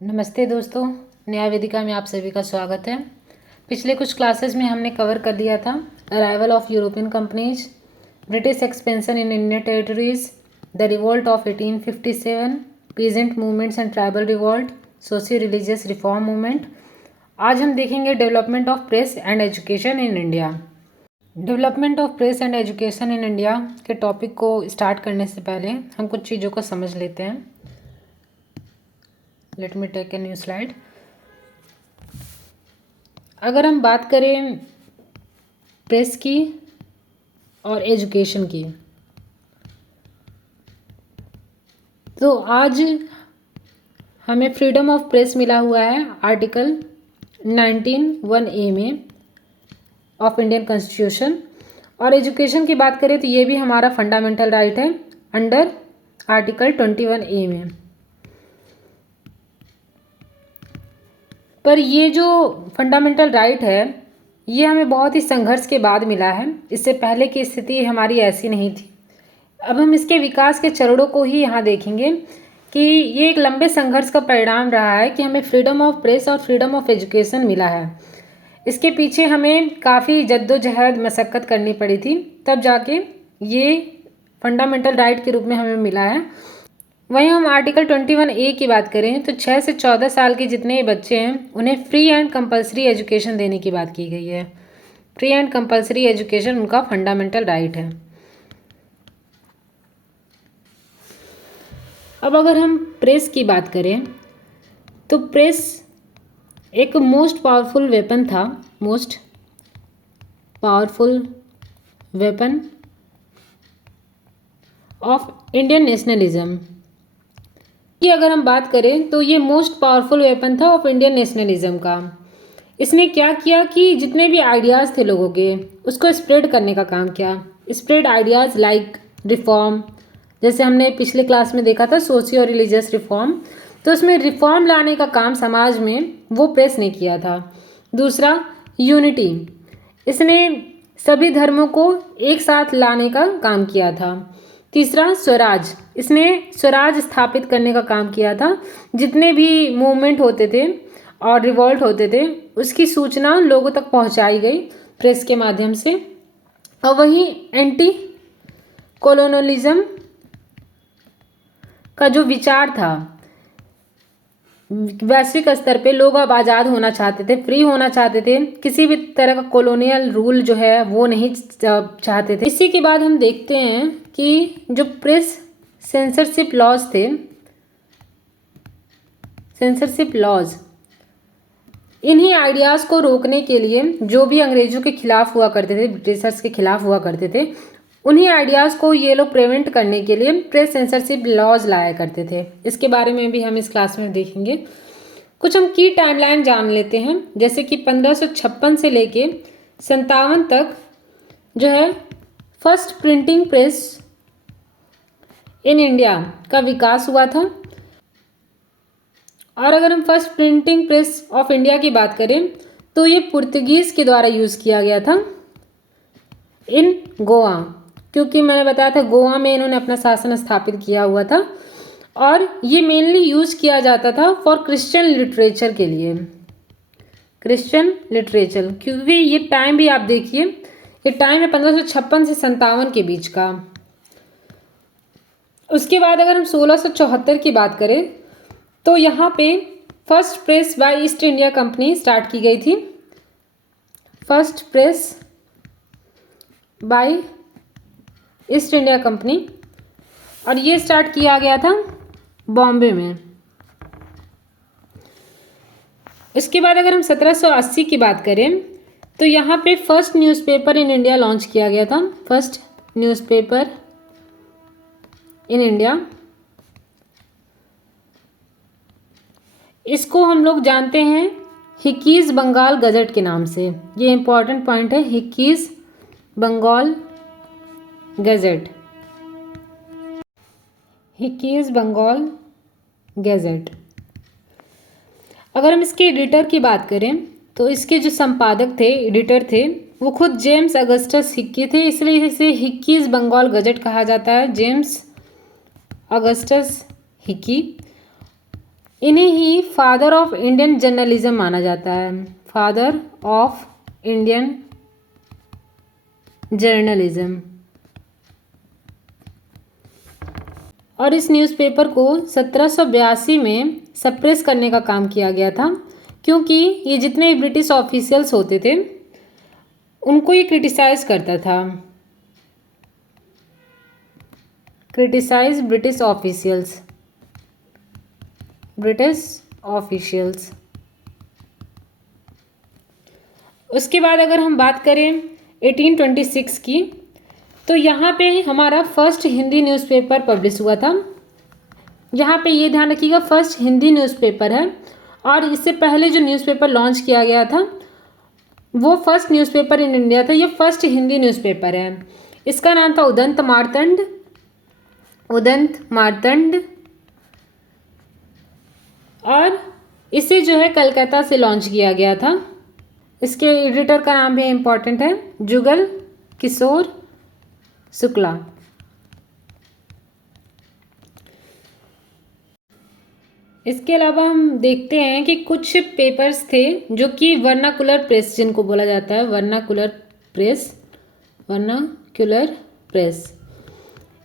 नमस्ते दोस्तों, न्याय वेदिका में आप सभी का स्वागत है। पिछले कुछ क्लासेस में हमने कवर कर लिया था arrival of European companies, British expansion in Indian territories, the revolt of 1857, peasant movements and tribal revolt, socio religious reform movement. आज हम देखेंगे development of press and education in India. Development of press and education in India के topic को start करने से पहले हम कुछ चीज़ों को समझ लेते हैं। Let me take a new slide. अगर हम बात करें प्रेस की और एजुकेशन की, तो आज हमें फ्रीडम ऑफ प्रेस मिला हुआ है आर्टिकल 19(1)(a) में ऑफ इंडियन कॉन्स्टिट्यूशन। और एजुकेशन की बात करें तो ये भी हमारा फंडामेंटल राइट है अंडर आर्टिकल 21(a) में। पर ये जो फंडामेंटल राइट है ये हमें बहुत ही संघर्ष के बाद मिला है। इससे पहले की स्थिति हमारी ऐसी नहीं थी। अब हम इसके विकास के चरणों को ही यहाँ देखेंगे कि ये एक लंबे संघर्ष का परिणाम रहा है कि हमें फ्रीडम ऑफ प्रेस और फ्रीडम ऑफ एजुकेशन मिला है। इसके पीछे हमें काफ़ी जद्दोजहद मशक्क़त करनी पड़ी थी, तब जाके ये फंडामेंटल राइट के रूप में हमें मिला है। वहीं हम आर्टिकल 21(a) की बात करें तो 6 से 14 साल के जितने बच्चे हैं उन्हें फ्री एंड कंपलसरी एजुकेशन देने की बात की गई है। फ्री एंड कंपलसरी एजुकेशन उनका फंडामेंटल राइट है। अब अगर हम प्रेस की बात करें तो प्रेस एक मोस्ट पावरफुल वेपन था, most powerful weapon of Indian nationalism की अगर हम बात करें तो ये मोस्ट पावरफुल वेपन था ऑफ इंडियन नेशनलिज्म का। इसने क्या किया कि जितने भी आइडियाज़ थे लोगों के उसको स्प्रेड करने का काम किया। स्प्रेड आइडियाज़ लाइक रिफॉर्म, जैसे हमने पिछले क्लास में देखा था सोशियो रिलीजियस रिफॉर्म, तो उसमें रिफॉर्म लाने का काम समाज में वो प्रेस ने किया था। दूसरा यूनिटी, इसने सभी धर्मों को एक साथ लाने का काम किया था। तीसरा स्वराज, इसने स्वराज स्थापित करने का काम किया था। जितने भी मूवमेंट होते थे और रिवॉल्ट होते थे उसकी सूचना लोगों तक पहुंचाई गई प्रेस के माध्यम से। और वहीं एंटी कॉलोनलिज्म का जो विचार था, वैश्विक स्तर पे लोग अब आज़ाद होना चाहते थे, फ्री होना चाहते थे, किसी भी तरह का कॉलोनियल रूल जो है वो नहीं चाहते थे। इसी के बाद हम देखते हैं कि जो प्रेस सेंसरशिप लॉज थे, सेंसरशिप लॉज, इन्हीं आइडियाज़ को रोकने के लिए जो भी अंग्रेजों के खिलाफ हुआ करते थे, ब्रिटिशर्स के खिलाफ हुआ करते थे, उन्हीं आइडियाज़ को ये लोग प्रिवेंट करने के लिए प्रेस सेंसरशिप लॉज लाया करते थे। इसके बारे में भी हम इस क्लास में देखेंगे। कुछ हम की टाइमलाइन जान लेते हैं, जैसे कि 1556 से लेके 57 तक जो है first printing press in India का विकास हुआ था। और अगर हम first printing press of India की बात करें तो ये पुर्तगीज़ के द्वारा यूज़ किया गया था इन गोवा, क्योंकि मैंने बताया था गोवा में इन्होंने अपना शासन स्थापित किया हुआ था। और ये मेनली यूज़ किया जाता था फॉर क्रिश्चियन लिटरेचर के लिए, क्रिश्चियन लिटरेचर, क्योंकि ये टाइम भी आप देखिए, ये टाइम है 1556 से 57 के बीच का। उसके बाद अगर हम 1674 की बात करें तो यहाँ पे first press by East India company start की गई थी। First press by East India company, और ये स्टार्ट किया गया था बॉम्बे में। इसके बाद अगर हम 1780 की बात करें तो यहाँ पे first newspaper in India launch किया गया था। फर्स्ट न्यूज़पेपर इन इंडिया, इसको हम लोग जानते हैं हिकीज़ बंगाल गजट के नाम से। ये इंपॉर्टेंट पॉइंट है, हिकीज़ बंगाल गजट, हिकीज़ बंगाल गजट। अगर हम इसके एडिटर की बात करें तो इसके जो संपादक थे, एडिटर थे, वो खुद जेम्स अगस्टस हिक्की थे, इसलिए इसे हिक्कीज़ बंगाल गजट कहा जाता है। जेम्स अगस्टस हिक्की, इन्हें ही फादर ऑफ इंडियन जर्नलिज्म माना जाता है, फादर ऑफ इंडियन जर्नलिज्म। और इस न्यूज़पेपर को 1782 में सप्रेस करने का काम किया गया था, क्योंकि ये जितने भी ब्रिटिश ऑफिशियल्स होते थे उनको ये क्रिटिसाइज करता था, criticise British officials, British officials. उसके बाद अगर हम बात करें 1826 की, तो यहाँ पे हमारा फर्स्ट हिंदी न्यूज़पेपर पब्लिश हुआ था। यहाँ पे ये ध्यान रखिएगा, फर्स्ट हिंदी न्यूज़पेपर है, और इससे पहले जो न्यूज़पेपर लॉन्च किया गया था वो फर्स्ट न्यूज़पेपर इन इंडिया था। ये फर्स्ट हिंदी न्यूज़पेपर है। इसका नाम था उदंत मार्तंड, उदंत मार्तंड, और इसे जो है कलकत्ता से लॉन्च किया गया था। इसके एडिटर का नाम भी इम्पॉर्टेंट है, जुगल किशोर शुक्ला। इसके अलावा हम देखते हैं कि कुछ पेपर्स थे जो कि वर्नाकुलर प्रेस जिनको बोला जाता है, वर्नाकुलर प्रेस, वर्नाकुलर प्रेस।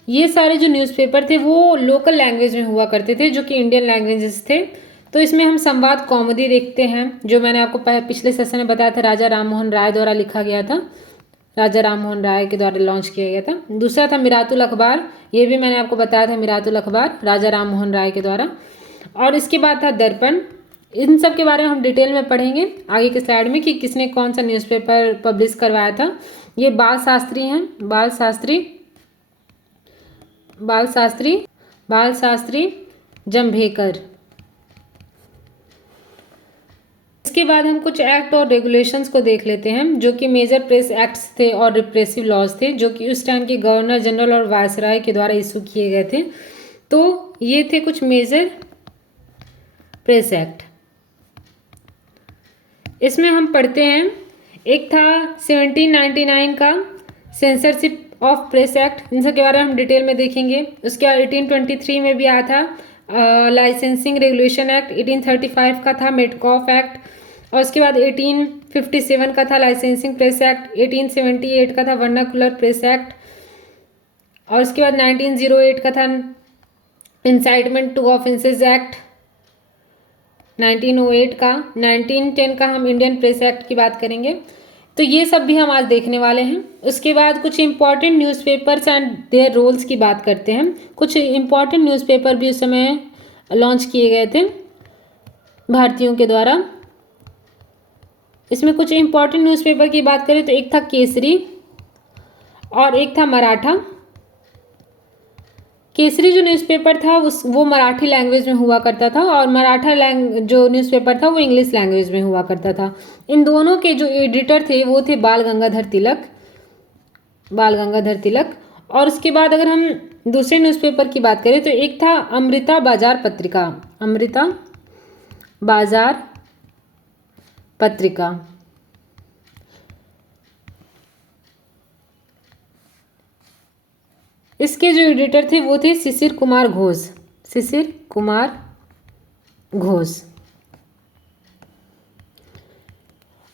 ये सारे जो न्यूज़पेपर थे वो लोकल लैंग्वेज में हुआ करते थे, जो कि इंडियन लैंग्वेजेस थे। तो इसमें हम संवाद कौमुदी देखते हैं, जो मैंने आपको पिछले सेशन में बताया था, राजा राम मोहन राय द्वारा लिखा गया था, राजा राम मोहन राय के द्वारा लॉन्च किया गया था। दूसरा था मिरातुल अखबार, ये भी मैंने आपको बताया था, मिरातुल अखबार राजा राम मोहन राय के द्वारा। और इसके बाद था दर्पण। इन सब के बारे में हम डिटेल में पढ़ेंगे आगे के स्लाइड में कि किसने कौन सा न्यूज़पेपर पब्लिश करवाया था। ये बाल शास्त्री हैं, बाल शास्त्री, बाल शास्त्री, बाल शास्त्री जंभेकर। इसके बाद हम कुछ एक्ट और रेगुलेशंस को देख लेते हैं, जो कि मेजर प्रेस एक्ट्स थे और रिप्रेसिव लॉज थे, जो कि उस टाइम के गवर्नर जनरल और वायसराय के द्वारा इशू किए गए थे। तो ये थे कुछ मेजर प्रेस एक्ट। इसमें हम पढ़ते हैं, एक था 1799 का सेंसरशिप ऑफ प्रेस एक्ट, इन सब के बारे में हम डिटेल में देखेंगे। उसके बाद 1823 में भी आया था लाइसेंसिंग रेगुलेशन एक्ट, 1835 का था मेडकॉफ एक्ट, और उसके बाद 1857 का था लाइसेंसिंग प्रेस एक्ट, 1878 का था वर्नाकुलर प्रेस एक्ट, और उसके बाद 1908 का था इंसाइटमेंट टू ऑफेंसेस एक्ट, 1908 का, 1910 का हम इंडियन प्रेस एक्ट की बात करेंगे। तो ये सब भी हम आज देखने वाले हैं। उसके बाद कुछ important newspapers and their roles की बात करते हैं। कुछ इंपॉर्टेंट न्यूज़पेपर भी उस समय लॉन्च किए गए थे भारतीयों के द्वारा। इसमें कुछ इंपॉर्टेंट न्यूज़पेपर की बात करें तो एक था केसरी और एक था मराठा। केसरी जो न्यूज़पेपर था वो मराठी लैंग्वेज में हुआ करता था, और मराठा जो न्यूज़पेपर था वो इंग्लिश लैंग्वेज में हुआ करता था। इन दोनों के जो एडिटर थे वो थे बाल गंगाधर तिलक, बाल गंगाधर तिलक। और उसके बाद अगर हम दूसरे न्यूज़पेपर की बात करें तो एक था अमृता बाजार पत्रिका, अमृता बाजार पत्रिका। इसके जो एडिटर थे वो थे शिशिर कुमार घोष, शिशिर कुमार घोष।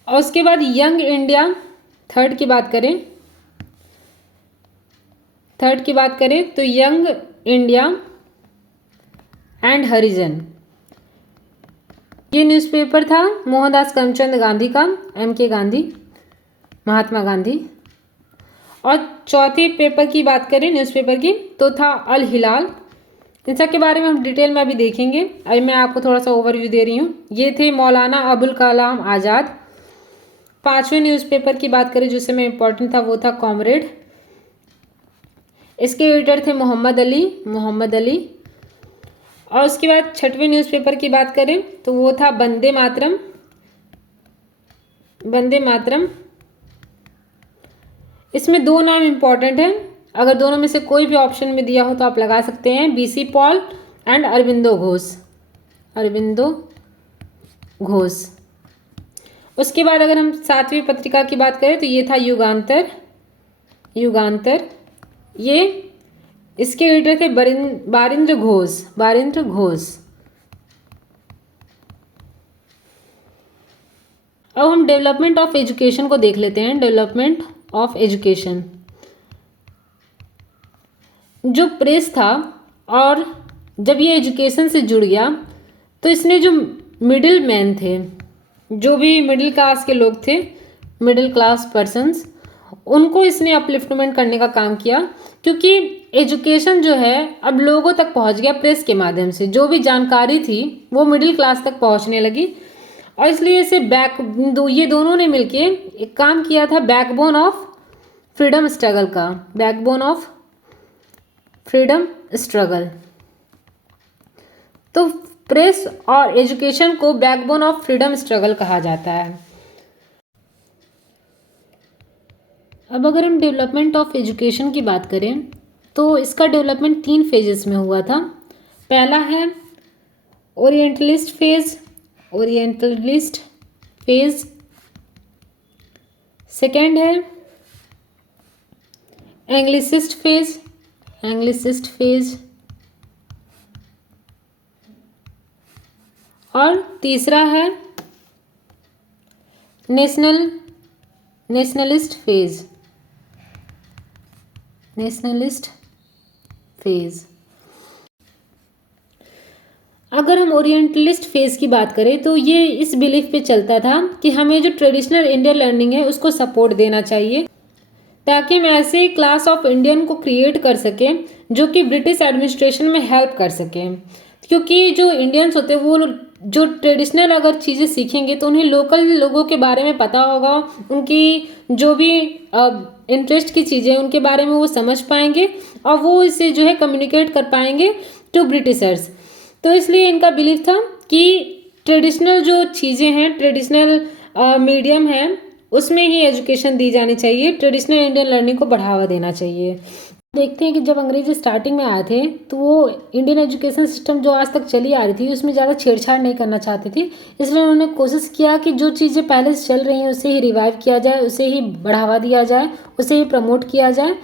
और उसके बाद यंग इंडिया थर्ड की बात करें, तो यंग इंडिया एंड हरिजन, ये न्यूज़पेपर था मोहनदास करमचंद गांधी का, MK गांधी, महात्मा गांधी। और चौथे पेपर की बात करें न्यूज़पेपर की तो था अल हिलाल। इन सब के बारे में हम डिटेल में अभी देखेंगे। अभी मैं आपको थोड़ा सा ओवरव्यू दे रही हूँ। ये थे मौलाना अबुल कलाम आज़ाद। पांचवें न्यूज़पेपर की बात करें जो समय इम्पोर्टेंट था वो था कॉमरेड। इसके एडिटर थे मोहम्मद अली, मोहम्मद अली। और उसके बाद छठवें न्यूज़पेपर की बात करें तो वो था वंदे मातरम, वंदे मातरम। इसमें दो नाम इम्पॉर्टेंट हैं, अगर दोनों में से कोई भी ऑप्शन में दिया हो तो आप लगा सकते हैं, BC Paul and Aurobindo Ghosh, Aurobindo Ghosh. उसके बाद अगर हम सातवीं पत्रिका की बात करें तो ये था युगांतर, युगांतर। ये इसके एडिटर थे बारिंद्र घोष, बारिंद्र घोष। अब हम डेवलपमेंट ऑफ एजुकेशन को देख लेते हैं। डेवलपमेंट ऑफ एजुकेशन, जो प्रेस था और जब ये एजुकेशन से जुड़ गया तो इसने जो मिडिल मैन थे, जो भी मिडिल क्लास के लोग थे, मिडिल क्लास पर्सन्स, उनको इसने अपलिफ्टमेंट करने का काम किया, क्योंकि एजुकेशन जो है अब लोगों तक पहुंच गया प्रेस के माध्यम से। जो भी जानकारी थी वो मिडिल क्लास तक पहुंचने लगी और इसलिए इसे ये दोनों ने मिलके एक काम किया था बैकबोन ऑफ फ्रीडम स्ट्रगल का, बैकबोन ऑफ फ्रीडम स्ट्रगल। तो प्रेस और एजुकेशन को बैकबोन ऑफ फ्रीडम स्ट्रगल कहा जाता है। अब अगर हम डेवलपमेंट ऑफ एजुकेशन की बात करें तो इसका डेवलपमेंट 3 फेजेस में हुआ था। पहला है orientalist phase, orientalist phase. Second है एंग्लिसिस्ट फेज, एंग्लिसिस्ट फेज। और तीसरा है नेशनलिस्ट फेज, नेशनलिस्ट फेज। अगर हम ओरिएंटलिस्ट फेज की बात करें तो ये इस बिलीफ पे चलता था कि हमें जो ट्रेडिशनल इंडियन लर्निंग है उसको सपोर्ट देना चाहिए, ताकि हम ऐसे क्लास ऑफ इंडियन को क्रिएट कर सकें जो कि ब्रिटिश एडमिनिस्ट्रेशन में हेल्प कर सकें। क्योंकि जो इंडियंस होते हैं वो जो ट्रेडिशनल अगर चीज़ें सीखेंगे तो उन्हें लोकल लोगों के बारे में पता होगा, उनकी जो भी इंटरेस्ट की चीज़ें उनके बारे में वो समझ पाएंगे और वो इससे जो है कम्युनिकेट कर पाएंगे टू ब्रिटिशर्स। तो इसलिए इनका बिलीफ था कि ट्रेडिशनल जो चीज़ें हैं, ट्रेडिशनल मीडियम है, उसमें ही एजुकेशन दी जानी चाहिए, ट्रेडिशनल इंडियन लर्निंग को बढ़ावा देना चाहिए। देखते हैं कि जब अंग्रेज स्टार्टिंग में आए थे तो वो इंडियन एजुकेशन सिस्टम जो आज तक चली आ रही थी उसमें ज़्यादा छेड़छाड़ नहीं करना चाहते थे। इसलिए उन्होंने कोशिश किया कि जो चीज़ें पहले से चल रही हैं उसे ही रिवाइव किया जाए, उसे ही बढ़ावा दिया जाए, उसे ही प्रमोट किया जाए।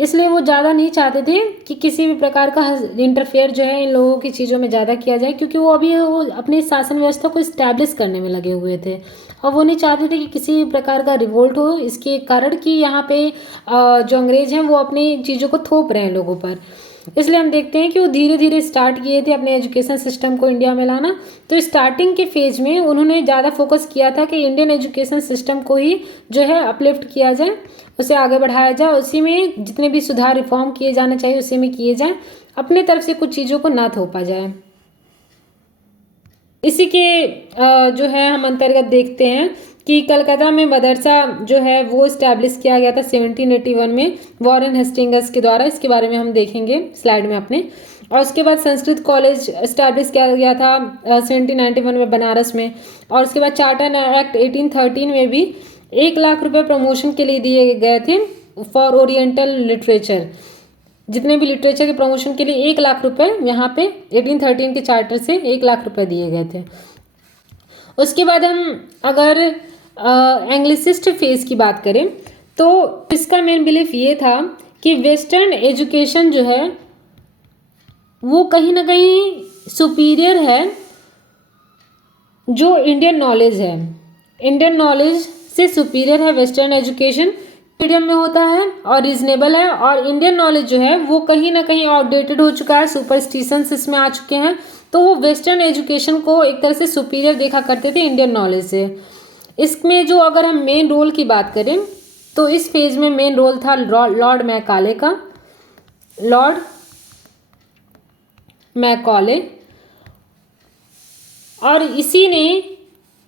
इसलिए वो ज़्यादा नहीं चाहते थे कि किसी भी प्रकार का इंटरफेयर जो है इन लोगों की चीज़ों में ज़्यादा किया जाए, क्योंकि वो अभी वो अपनी शासन व्यवस्था को इस्टेब्लिश करने में लगे हुए थे और वो नहीं चाहते थे कि किसी भी प्रकार का रिवोल्ट हो, इसके कारण कि यहाँ पे जो अंग्रेज हैं वो अपनी चीज़ों को थोप रहे हैं लोगों पर। इसलिए हम देखते हैं कि वो धीरे धीरे स्टार्ट किए थे अपने एजुकेशन सिस्टम को इंडिया में लाना। तो स्टार्टिंग के फेज में उन्होंने ज़्यादा फोकस किया था कि इंडियन एजुकेशन सिस्टम को ही जो है अपलिफ्ट किया जाए, उसे आगे बढ़ाया जाए, उसी में जितने भी सुधार रिफॉर्म किए जाने चाहिए उसी में किए जाए, अपने तरफ से कुछ चीज़ों को ना थोपा जाए। इसी के जो है हम अंतर्गत देखते हैं कि कलकत्ता में मदरसा जो है वो इस्टेब्लिश किया गया था 1781 में वॉरेन हेस्टिंग्स के द्वारा। इसके बारे में हम देखेंगे स्लाइड में अपने। और उसके बाद संस्कृत कॉलेज इस्टेब्लिश किया गया था 1791 में बनारस में। और उसके बाद चार्टर एक्ट 1813 में भी 1 लाख रुपए प्रमोशन के लिए दिए गए थे फॉर ओरिएंटल लिटरेचर। जितने भी लिटरेचर के प्रमोशन के लिए 1 लाख रुपए यहाँ पे 1813 के चार्टर से 1 लाख रुपए दिए गए थे। उसके बाद हम अगर एंग्लिसिस्ट फेज की बात करें तो इसका मेन बिलीफ ये था कि वेस्टर्न एजुकेशन जो है वो कहीं ना कहीं सुपीरियर है जो इंडियन नॉलेज है। इंडियन नॉलेज से सुपीरियर है वेस्टर्न एजुकेशन, मीडियम में होता है और रीजनेबल है। और इंडियन नॉलेज जो है वो कहीं ना कहीं आउटडेटेड हो चुका है, सुपरस्टिशंस इसमें आ चुके हैं। तो वो वेस्टर्न एजुकेशन को एक तरह से सुपीरियर देखा करते थे इंडियन नॉलेज से। इसमें जो अगर हम मेन रोल की बात करें तो इस फेज में मेन रोल था लॉर्ड मैकाले का, लॉर्ड मैकाले। और इसी ने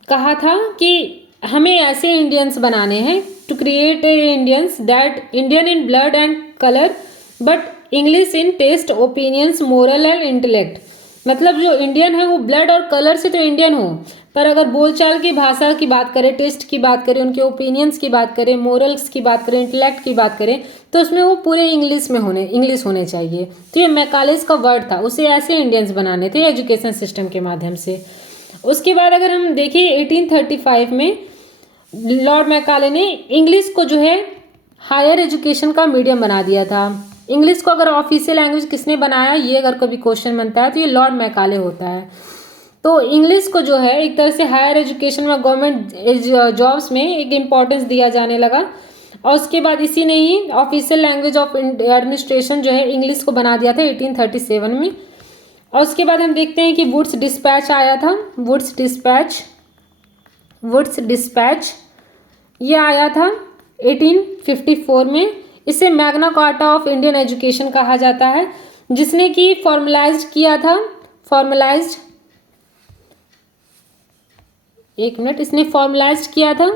कहा था कि हमें ऐसे इंडियंस बनाने हैं to create Indians that Indian in blood and colour but English in taste, opinions, moral and intellect. मतलब जो इंडियन है वो ब्लड और कलर से तो इंडियन हो, पर अगर बोलचाल की भाषा की बात करें, टेस्ट की बात करें, उनके ओपिनियंस की बात करें, मोरल्स की बात करें, इंटेलेक्ट की बात करें, तो उसमें वो पूरे इंग्लिश होने चाहिए। तो ये मैकालेज का वर्ड था, उसे ऐसे इंडियंस बनाने थे एजुकेशन सिस्टम के माध्यम से। उसके बाद अगर हम देखें 1835 में लॉर्ड मैकाले ने इंग्लिश को जो है हायर एजुकेशन का मीडियम बना दिया था। इंग्लिश को अगर ऑफिशियल लैंग्वेज किसने बनाया, ये अगर कभी क्वेश्चन बनता है तो ये लॉर्ड मैकाले होता है। तो इंग्लिश को जो है एक तरह से हायर एजुकेशन में गवर्नमेंट जॉब्स में एक इम्पॉर्टेंस दिया जाने लगा। और उसके बाद इसी ने ही ऑफिशियल लैंग्वेज ऑफ एडमिनिस्ट्रेशन जो है इंग्लिश को बना दिया था 1837 में। और उसके बाद हम देखते हैं कि वुड्स डिस्पैच आया था। वुड्स डिस्पैच ये आया था 1854 में। इसे Magna carta of Indian education कहा जाता है, जिसने कि फॉर्मलाइज्ड किया था। इसने फॉर्मलाइज्ड किया था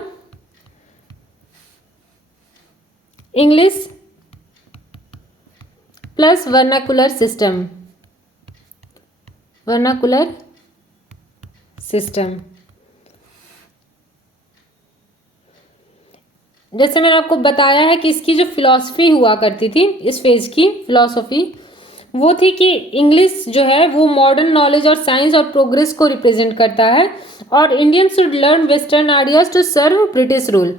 इंग्लिश प्लस वर्नाकुलर सिस्टम। जैसे मैंने आपको बताया है कि इसकी जो फिलॉसफी हुआ करती थी, इस फेज की फिलॉसफी वो थी कि इंग्लिश जो है वो मॉडर्न नॉलेज और साइंस और प्रोग्रेस को रिप्रेजेंट करता है, और Indian should learn western ideas to serve British rule.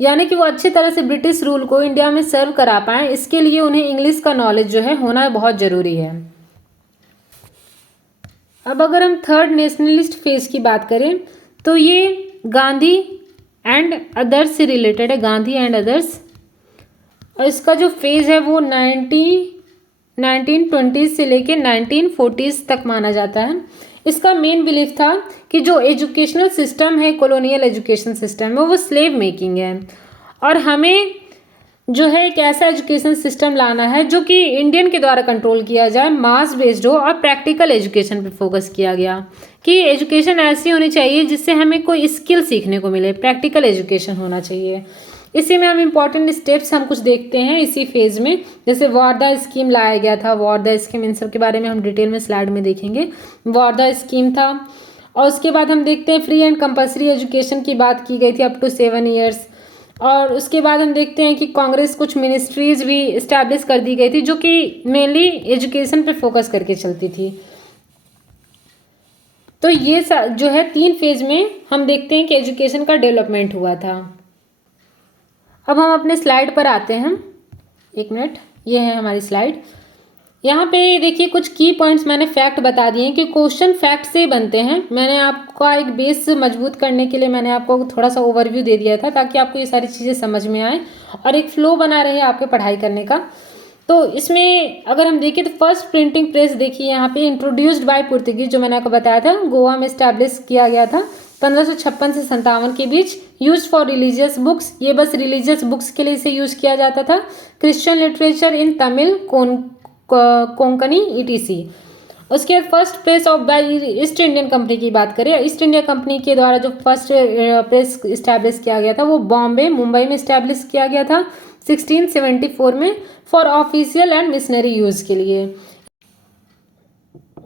यानी कि वो अच्छी तरह से ब्रिटिश रूल को इंडिया में सर्व करा पाए, इसके लिए उन्हें इंग्लिश का नॉलेज जो है होना बहुत ज़रूरी है। अब अगर हम थर्ड नेशनलिस्ट फेज की बात करें तो ये गांधी एंड अदर्स से रिलेटेड है, गांधी एंड अदर्स। और इसका जो फेज है वो 1920 से लेके 1940 तक माना जाता है। इसका मेन बिलीफ था कि जो एजुकेशनल सिस्टम है, कॉलोनियल एजुकेशन सिस्टम है, वो स्लेव मेकिंग है, और हमें जो है एक ऐसा एजुकेशन सिस्टम लाना है जो कि इंडियन के द्वारा कंट्रोल किया जाए, मास बेस्ड हो और प्रैक्टिकल एजुकेशन पे फोकस किया गया कि एजुकेशन ऐसी होनी चाहिए जिससे हमें कोई स्किल सीखने को मिले, प्रैक्टिकल एजुकेशन होना चाहिए। इसी में हम इम्पॉर्टेंट स्टेप्स हम कुछ देखते हैं इसी फेज में। जैसे वारदा स्कीम लाया गया था, वारदा स्कीम, इन सब के बारे में हम डिटेल में स्लाइड में देखेंगे। वारदा स्कीम था, और उसके बाद हम देखते हैं फ्री एंड कंपल्सरी एजुकेशन की बात की गई थी अप टू 7 ईयर्स। और उसके बाद हम देखते हैं कि कांग्रेस कुछ मिनिस्ट्रीज भी इस्टेब्लिश कर दी गई थी जो कि मेनली एजुकेशन पे फोकस करके चलती थी। तो ये जो है 3 फेज में हम देखते हैं कि एजुकेशन का डेवलपमेंट हुआ था। अब हम अपने स्लाइड पर आते हैं। 1 मिनट, ये है हमारी स्लाइड। यहाँ पे देखिए कुछ की पॉइंट्स मैंने फैक्ट बता दिए हैं कि क्वेश्चन फैक्ट से बनते हैं। मैंने आपका एक बेस मजबूत करने के लिए मैंने आपको थोड़ा सा ओवरव्यू दे दिया था ताकि आपको ये सारी चीज़ें समझ में आए और एक फ्लो बना रहे आपके पढ़ाई करने का। तो इसमें अगर हम देखें तो फर्स्ट प्रिंटिंग प्रेस देखिए यहाँ पे इंट्रोड्यूस्ड बाय पुर्तगीज, जो मैंने आपको बताया था, गोवा में इस्टेब्लिश किया गया था 1556 से 57 के बीच। यूज फॉर रिलीजियस बुक्स, ये बस रिलीजियस बुक्स के लिए इसे यूज किया जाता था। Christian literature in Tamil, Konkani etc. उसके बाद first press of by East Indian company की बात करें, ईस्ट इंडिया कंपनी के द्वारा जो फर्स्ट प्रेस इस्टेब्लिश किया गया था वो बॉम्बे, मुंबई में इस्टेब्लिश किया गया था 1674 में for official and machinery use के लिए।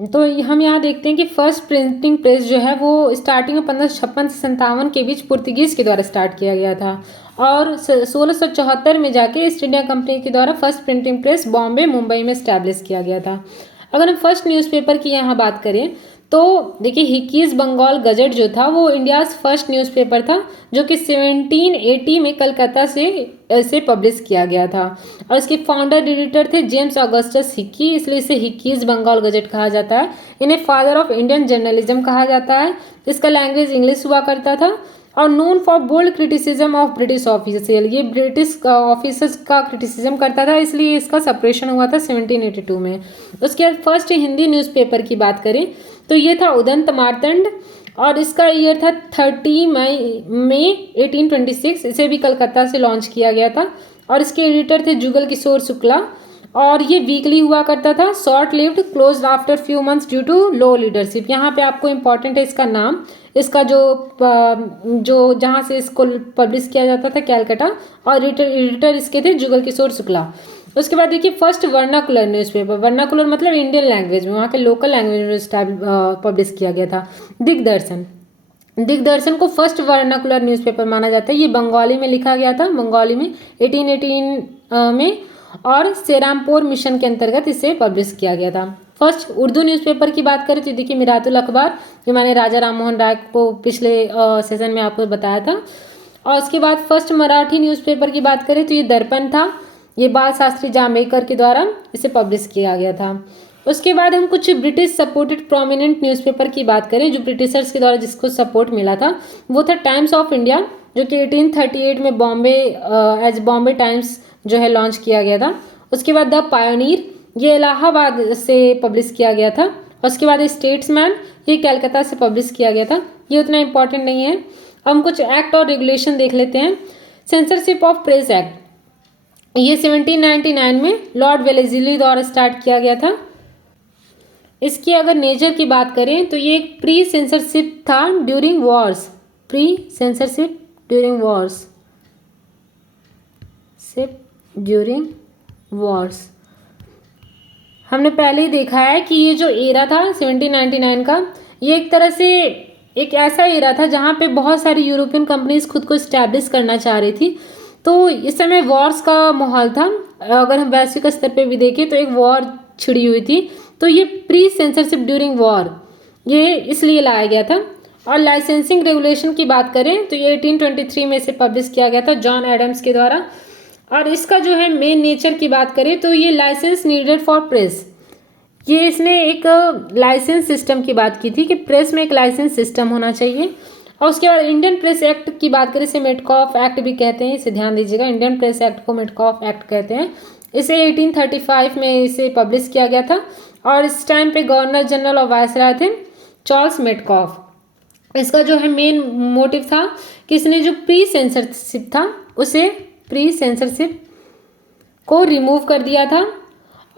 तो हम यहाँ देखते हैं कि फर्स्ट प्रिंटिंग प्रेस जो है वो स्टार्टिंग में 1556 से 57 के बीच पुर्तगीज़ के द्वारा स्टार्ट किया गया था, और 1674 में जाके ईस्ट इंडिया कंपनी के द्वारा first printing press Bombay, Mumbai में स्टैब्लिश किया गया था। अगर हम फर्स्ट न्यूज़पेपर की यहाँ बात करें तो देखिए हिकीज़ बंगाल गजट जो था वो इंडियाज़ फर्स्ट न्यूज़पेपर था जो कि 1780 में कलकत्ता से पब्लिश किया गया था, और इसके फाउंडर एडिटर थे जेम्स ऑगस्टस हिक्की, इसलिए इसे हिकीज़ बंगाल गजट कहा जाता है। इन्हें फादर ऑफ इंडियन जर्नलिज्म कहा जाता है। इसका लैंग्वेज इंग्लिश हुआ करता था, और known for bold criticism of British official, ये ब्रिटिश ऑफिसर्स का क्रिटिसिज्म करता था, इसलिए इसका सप्रेशन हुआ था 1782 में। उसके बाद फर्स्ट हिंदी न्यूज़पेपर की बात करें तो ये था उदंत मार्तंड, और इसका ईयर था 30 मई 1826। इसे भी कलकत्ता से लॉन्च किया गया था, और इसके एडिटर थे जुगल किशोर शुक्ला, और ये वीकली हुआ करता था। Short lived, close after few months due to low leadership. यहाँ पे आपको इम्पॉर्टेंट है इसका नाम, इसका जो जहाँ से इसको पब्लिश किया जाता था कैलकाटा, और एडिटर इसके थे जुगल किशोर शुक्ला। उसके बाद देखिए फर्स्ट वर्नाकुलर न्यूज़पेपर, वर्नाकुलर मतलब इंडियन लैंग्वेज में, वहाँ के लोकल लैंग्वेज में पब्लिश किया गया था। दिग्दर्शन को फर्स्ट वर्नाकुलर न्यूज़पेपर माना जाता है। ये बंगाली में लिखा गया था, बंगाली में 1818 में, और सेरामपुर मिशन के अंतर्गत इसे पब्लिश किया गया था। फर्स्ट उर्दू न्यूज़पेपर की बात करें तो देखिए मिरातुल अखबार, जो मैंने राजा राम मोहन राय को पिछले सेशन में आपको बताया था। और उसके बाद फर्स्ट मराठी न्यूज़पेपर की बात करें तो ये दर्पण था, ये बाल शास्त्री जांभेकर के द्वारा इसे पब्लिश किया गया था। उसके बाद हम कुछ ब्रिटिश सपोर्टेड प्रोमिनेंट न्यूज़पेपर की बात करें जो ब्रिटिशर्स के द्वारा जिसको सपोर्ट मिला था, वो था टाइम्स ऑफ इंडिया, जो कि 1838 में बॉम्बे एज बॉम्बे टाइम्स जो है लॉन्च किया गया था। उसके बाद द पायोनियर, ये इलाहाबाद से पब्लिश किया गया था। उसके बाद स्टेट्समैन, ये कलकत्ता से पब्लिश किया गया था। ये उतना इंपॉर्टेंट नहीं है। हम कुछ एक्ट और रेगुलेशन देख लेते हैं। सेंसरशिप ऑफ प्रेस एक्ट, ये 1799 में लॉर्ड वेलेस्ली द्वारा स्टार्ट किया गया था। इसकी अगर नेचर की बात करें तो ये एक प्री सेंसरशिप था during wars, pre censorship during wars, ship during wars. हमने पहले ही देखा है कि ये जो एरा था 1799 का, ये एक तरह से एक ऐसा एरा था जहाँ पे बहुत सारी यूरोपियन कंपनीज खुद को इस्टेब्लिश करना चाह रही थी। तो इस समय वॉर्स का माहौल था। अगर हम वैश्विक स्तर पे भी देखें तो एक वॉर छिड़ी हुई थी। तो ये प्री सेंसरशिप ड्यूरिंग वॉर ये इसलिए लाया गया था। और लाइसेंसिंग रेगुलेशन की बात करें तो ये 1823 में से पब्लिश किया गया था जॉन एडम्स के द्वारा। और इसका जो है मेन नेचर की बात करें तो ये लाइसेंस नीडेड फॉर प्रेस, ये इसने एक लाइसेंस सिस्टम की बात की थी कि प्रेस में एक लाइसेंस सिस्टम होना चाहिए। और उसके बाद इंडियन प्रेस एक्ट की बात करें, इसे मेटकॉफ एक्ट भी कहते हैं, इसे ध्यान दीजिएगा। इंडियन प्रेस एक्ट को मेटकॉफ एक्ट कहते हैं। इसे 1835 में इसे पब्लिश किया गया था। और इस टाइम पे गवर्नर जनरल और वायसराय थे चार्ल्स मेटकॉफ। इसका जो है मेन मोटिव था कि इसने जो प्री सेंसरशिप था उसे प्री सेंसरशिप को रिमूव कर दिया था।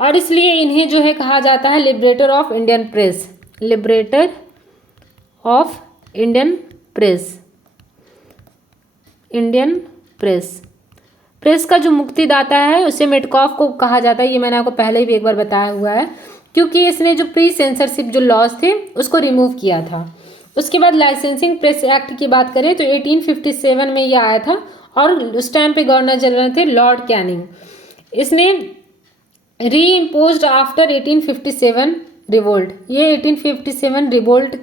और इसलिए इन्हें जो है कहा जाता है liberator of Indian press, liberator of Indian press, Indian press. Press का जो मुक्तिदाता है उसे मेटकॉफ को कहा जाता है। ये मैंने आपको पहले भी एक बार बताया हुआ है, क्योंकि इसने जो प्री सेंसरशिप जो लॉज थे उसको रिमूव किया था। उसके बाद लाइसेंसिंग प्रेस एक्ट की बात करें तो 1857 में ये आया था। और उस टाइम पे गवर्नर जनरल थे लॉर्ड कैनिंग। इसने री इम्पोज आफ्टर 1857 रिवोल्ट, ये 1857 रिवोल्ट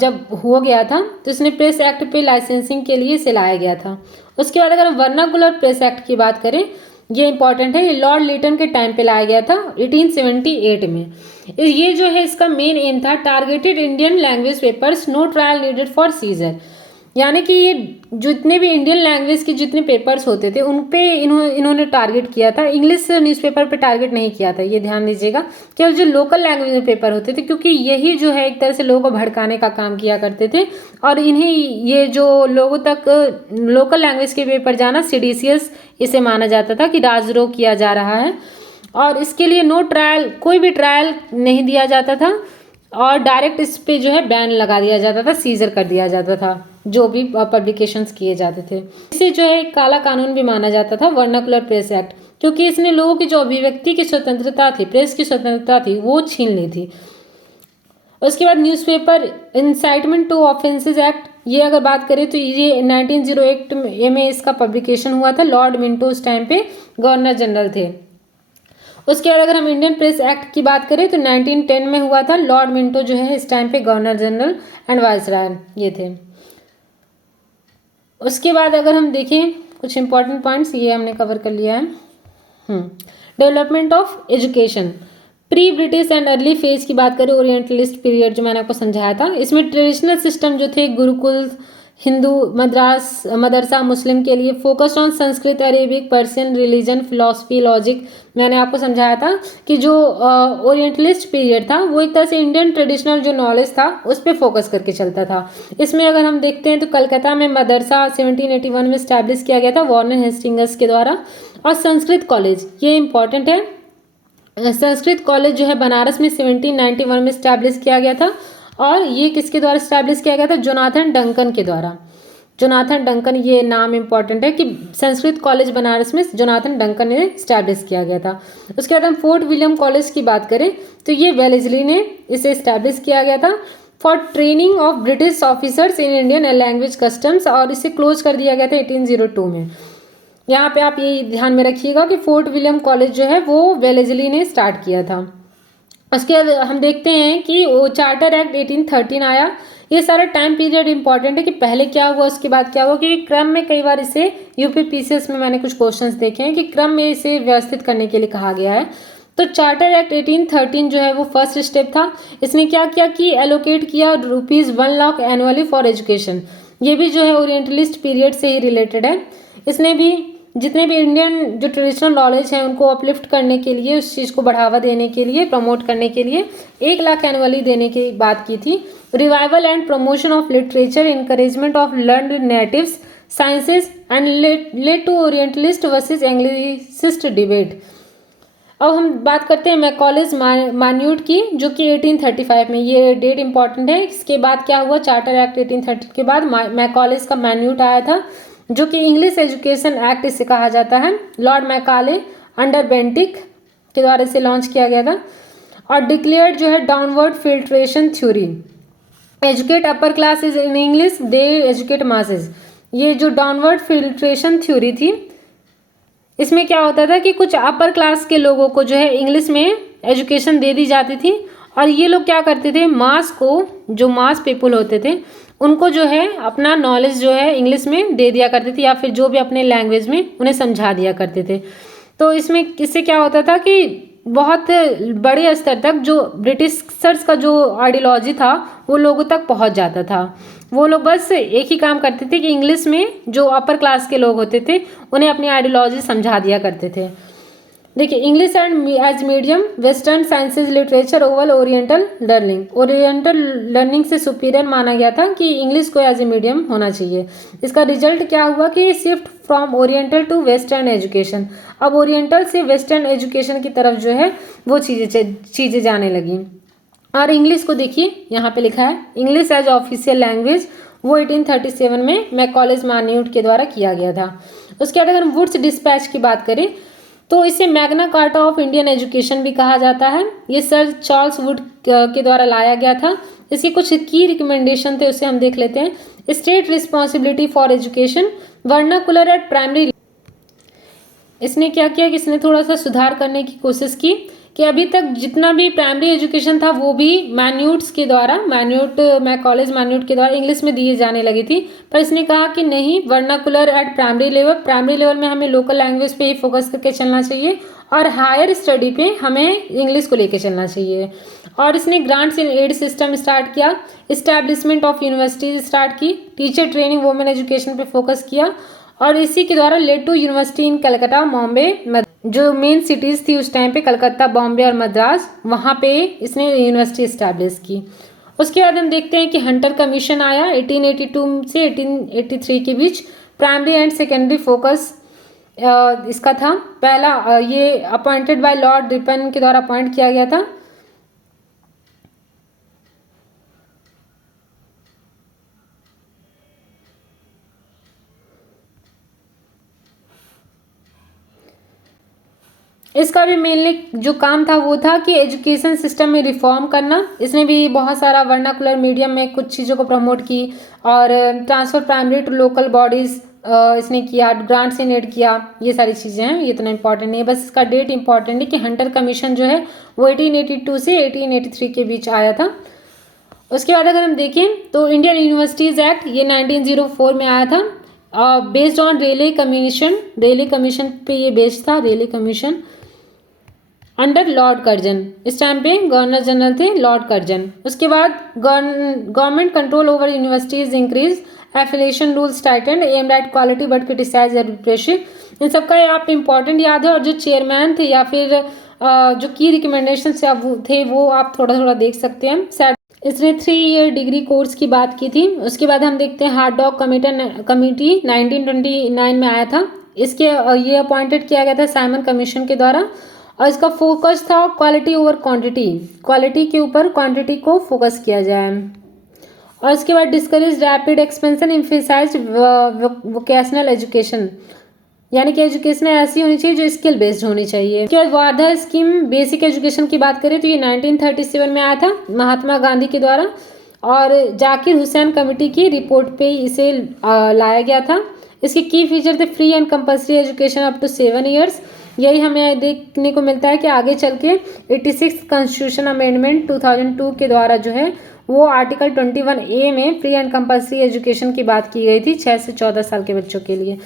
जब हो गया था तो इसने प्रेस एक्ट पे लाइसेंसिंग के लिए इसे लाया गया था। उसके बाद अगर हम वर्नाकुलर प्रेस एक्ट की बात करें, ये इंपॉर्टेंट है, ये लॉर्ड लिटन के टाइम पे लाया गया था 1878 में। ये जो है इसका मेन एम था targeted Indian language papers, no trial needed for seizure, यानी कि ये जितने भी इंडियन लैंग्वेज के जितने पेपर्स होते थे उन पे इन्होंने टारगेट किया था। इंग्लिश न्यूज़पेपर पे टारगेट नहीं किया था, ये ध्यान दीजिएगा। केवल जो लोकल लैंग्वेज में पेपर होते थे, क्योंकि यही जो है एक तरह से लोगों को भड़काने का काम किया करते थे। और इन्हें ये जो लोगों तक लोकल लैंग्वेज के पेपर जाना सीडीसीएस इसे माना जाता था कि राजद्रोह किया जा रहा है। और इसके लिए नो ट्रायल, कोई भी ट्रायल नहीं दिया जाता था। और डायरेक्ट इस पे जो है बैन लगा दिया जाता था, सीजर कर दिया जाता था जो भी पब्लिकेशंस किए जाते थे। इसे जो है काला कानून भी माना जाता था वर्नाकुलर प्रेस एक्ट, क्योंकि इसने लोगों की जो अभिव्यक्ति की स्वतंत्रता थी, प्रेस की स्वतंत्रता थी, वो छीन ली थी। उसके बाद newspaper incitement to offences act, ये अगर बात करें तो ये 1908 में इसका पब्लिकेशन हुआ था। लॉर्ड मिंटो उस टाइम पे गवर्नर जनरल थे। उसके बाद अगर हम इंडियन प्रेस एक्ट की बात करें तो 1910 में हुआ था। लॉर्ड मिंटो जो है इस टाइम पे गवर्नर जनरल एंड वायसराय ये थे। उसके बाद अगर हम देखें कुछ इंपॉर्टेंट पॉइंट्स, ये हमने कवर कर लिया है। Development of education, pre British and early phase की बात करें, ओरिएंटलिस्ट पीरियड जो मैंने आपको समझाया था, इसमें ट्रेडिशनल सिस्टम जो थे गुरुकुल, हिंदू मद्रास मदरसा, मुस्लिम के लिए focused on Sanskrit, Arabic, Persian, religion, philosophy, logic. मैंने आपको समझाया था कि जो ओरिएंटलिस्ट पीरियड था वो एक तरह से इंडियन ट्रेडिशनल जो नॉलेज था उस पर फोकस करके चलता था। इसमें अगर हम देखते हैं तो कलकत्ता में मदरसा 1781 में इस्टेब्लिश किया गया था वॉर्नर हेस्टिंग्स के द्वारा। और संस्कृत कॉलेज, ये इंपॉर्टेंट है, संस्कृत कॉलेज जो है बनारस में 1791 में इस्टेब्लिश किया गया था। और ये किसके द्वारा इस्टेब्लिश किया गया था? जोनाथन डंकन के द्वारा। जोनाथन डंकन, ये नाम इंपॉर्टेंट है कि संस्कृत कॉलेज बनारस में जोनाथन डंकन ने इस्टेब्लिश किया गया था। उसके बाद हम फोर्ट विलियम कॉलेज की बात करें तो ये वेलेस्ली ने इसे इस्टेब्लिश किया गया था for training of British officers in Indian language customs, और इसे क्लोज कर दिया गया था 1802 में। यहाँ पे आप ये ध्यान में रखिएगा कि फोर्ट विलियम कॉलेज जो है वो वेलेस्ली ने स्टार्ट किया था। उसके बाद हम देखते हैं कि वो चार्टर एक्ट 1813 आया। ये सारा टाइम पीरियड इंपॉर्टेंट है कि पहले क्या हुआ उसके बाद क्या हुआ, क्योंकि क्रम में कई बार इसे यूपीपीसीएस में मैंने कुछ क्वेश्चंस देखे हैं कि क्रम में इसे व्यवस्थित करने के लिए कहा गया है। तो चार्टर एक्ट 1813 जो है वो फर्स्ट स्टेप था। इसने क्या किया कि एलोकेट किया ₹1 लाख एनुअली फॉर एजुकेशन। ये भी जो है ओरिएंटलिस्ट पीरियड से ही रिलेटेड है। इसने भी जितने भी इंडियन जो ट्रेडिशनल नॉलेज है उनको अपलिफ्ट करने के लिए, उस चीज़ को बढ़ावा देने के लिए, प्रमोट करने के लिए 1 लाख एनुअली देने की बात की थी। Revival and promotion of literature, encouragement of learned natives sciences and led to orientalist versus anglicist debate. अब हम बात करते हैं मैकॉलेज मान्यूट की, जो कि 1835 में, ये डेट इंपॉर्टेंट है। इसके बाद क्या हुआ, चार्टर एक्ट 1830 के बाद मैकॉलेज का मैन्यूट आया था, जो कि इंग्लिश एजुकेशन एक्ट इसे कहा जाता है। लॉर्ड मैकाले अंडर बेंटिक के द्वारा इसे लॉन्च किया गया था। और डिक्लेयर्ड जो है downward filtration theory, educate upper classes in English, they educate masses. ये जो डाउनवर्ड फिल्ट्रेशन थ्योरी थी, इसमें क्या होता था कि कुछ अपर क्लास के लोगों को जो है इंग्लिश में एजुकेशन दे दी जाती थी, और ये लोग क्या करते थे, मास को, जो मास पीपल होते थे उनको जो है अपना नॉलेज जो है इंग्लिश में दे दिया करते थे, या फिर जो भी अपने लैंग्वेज में उन्हें समझा दिया करते थे। तो इसमें इससे क्या होता था कि बहुत बड़े स्तर तक जो ब्रिटिशर्स का जो आइडियोलॉजी था वो लोगों तक पहुंच जाता था। वो लोग बस एक ही काम करते थे कि इंग्लिश में जो अपर क्लास के लोग होते थे उन्हें अपनी आइडियोलॉजी समझा दिया करते थे। देखिए, English and as medium, western sciences literature over oriental learning. Oriental learning से सुपीरियर माना गया था कि इंग्लिश को एज ए मीडियम होना चाहिए। इसका रिजल्ट क्या हुआ कि shift from oriental to western education. अब ओरिएंटल से वेस्टर्न एजुकेशन की तरफ जो है वो चीज़ें जाने लगी। और इंग्लिश को देखिए, यहाँ पे लिखा है इंग्लिश एज ऑफिशियल लैंग्वेज, वो 1837 में मैकॉलेज मान्यूट के द्वारा किया गया था। उसके बाद अगर हम वुड्स डिस्पैच की बात करें तो इसे Magna carta of Indian education भी कहा जाता है। ये सर चार्ल्स वुड के द्वारा लाया गया था। इसकी कुछ की रिकमेंडेशन थे, उसे हम देख लेते हैं। State responsibility for education, vernacular eight primary. इसने क्या किया कि इसने थोड़ा सा सुधार करने की कोशिश की कि अभी तक जितना भी प्राइमरी एजुकेशन था वो भी मैन्यूट्स के द्वारा, मैकॉलेज मैन्यूट के द्वारा इंग्लिश में दिए जाने लगी थी। पर इसने कहा कि नहीं, वर्नाकुलर एट प्राइमरी लेवल में हमें लोकल लैंग्वेज पे ही फोकस करके चलना चाहिए, और हायर स्टडी पे हमें इंग्लिश को लेके चलना चाहिए। और इसने grants in aid system start किया, इस्टेब्लिशमेंट ऑफ यूनिवर्सिटीज स्टार्ट की, टीचर ट्रेनिंग, वुमेन एजुकेशन पे फोकस किया, और इसी के द्वारा लेड टू यूनिवर्सिटी इन कलकत्ता, बॉम्बे, जो मेन सिटीज़ थी उस टाइम पे, कलकत्ता, बॉम्बे और मद्रास, वहाँ पे इसने यूनिवर्सिटी इस्टेब्लिश की। उसके बाद हम देखते हैं कि हंटर कमीशन आया 1882 से 1883 के बीच। प्राइमरी एंड सेकेंडरी फोकस इसका था। पहला ये अपॉइंटेड बाय लॉर्ड रिपन के द्वारा अपॉइंट किया गया था। इसका भी मेनली जो काम था वो था कि एजुकेशन सिस्टम में रिफॉर्म करना। इसने भी बहुत सारा वर्नाकुलर मीडियम में कुछ चीज़ों को प्रमोट की, और transfer primary to local bodies इसने किया, ग्रांट्स इन एड किया। ये सारी चीज़ें हैं, ये इतना इंपॉर्टेंट नहीं है, बस इसका डेट इंपॉर्टेंट है कि हंटर कमीशन जो है वो 1882 से 1883 के बीच आया था। उसके बाद अगर हम देखें तो इंडियन यूनिवर्सिटीज़ एक्ट, ये 1904 में आया था, बेस्ड ऑन रेले कमीशन पे ये बेस्ड था, Raleigh commission under Lord Curzon. इस टाइम पे गवर्नर जनरल थे लॉर्ड कर्जन। उसके बाद government control over universities increase, affiliation rules tighten, aimed at quality but criticise repressive. इन सबका आप इंपॉर्टेंट याद है, और जो चेयरमैन थे या फिर जो की रिकमेंडेशन थे वो आप थोड़ा थोड़ा देख सकते हैं। इसने 3 ईयर डिग्री कोर्स की बात की थी। उसके बाद हम देखते हैं हार्ड डॉक कमेटी 1929 में आया था। इसके ये अपॉइंटेड किया गया था साइमन कमीशन के द्वारा, और इसका फोकस था क्वालिटी ओवर क्वांटिटी, क्वालिटी के ऊपर क्वांटिटी को फोकस किया जाए। और इसके बाद discourage rapid expansion, emphasise vocational education, यानी कि एजुकेशन ऐसी होनी चाहिए जो स्किल बेस्ड होनी चाहिए। उसके बाद वार्धा स्कीम बेसिक एजुकेशन की बात करें तो ये 1937 में आया था महात्मा गांधी के द्वारा, और जाकिर हुसैन कमेटी की रिपोर्ट पे इसे लाया गया था। इसके की फीचर थे free and compulsory education up to 7 years. यही हमें देखने को मिलता है कि आगे चल के 86 कॉन्स्टिट्यूशन अमेंडमेंट 2002 के द्वारा जो है वो आर्टिकल 21A में फ्री एंड कंपल्सरी एजुकेशन की बात की गई थी 6 से 14 साल के बच्चों के लिए।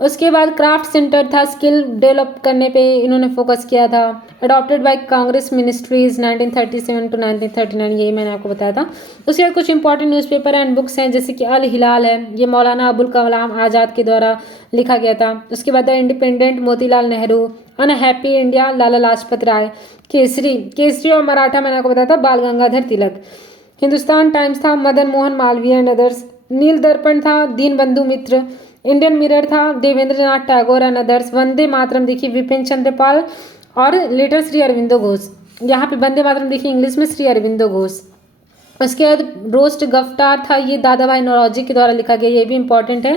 उसके बाद क्राफ्ट सेंटर था, स्किल डेवलप करने पे इन्होंने फोकस किया था। Adopted by Congress ministries 1937 to 1939, यही मैंने आपको बताया था। उसके बाद कुछ इंपॉर्टेंट न्यूज़पेपर एंड बुक्स हैं, जैसे कि अल हिलाल है, ये मौलाना अबुल कलाम आज़ाद के द्वारा लिखा गया था। उसके बाद the independent Motilal Nehru, unhappy India Lala Lajpat Rai, Kesari, Kesari और मराठा मैंने आपको बताया था बाल गंगाधर तिलक। हिंदुस्तान टाइम्स था मदन मोहन मालवीय एंड अदर्स। नील दर्पण था दीन बंधु मित्र। इंडियन मिरर था देवेंद्र नाथ टैगोर एंड अदर्स। वंदे मातरम देखिए विपिन चंद्र पाल और लेटर श्री अरविंदो घोष। यहाँ पे वंदे मातरम देखिए इंग्लिश में श्री अरविंदो घोष। उसके बाद रोस्ट गफ्तार था, ये दादा भाई नौरोजी के द्वारा लिखा गया, ये भी इंपॉर्टेंट है।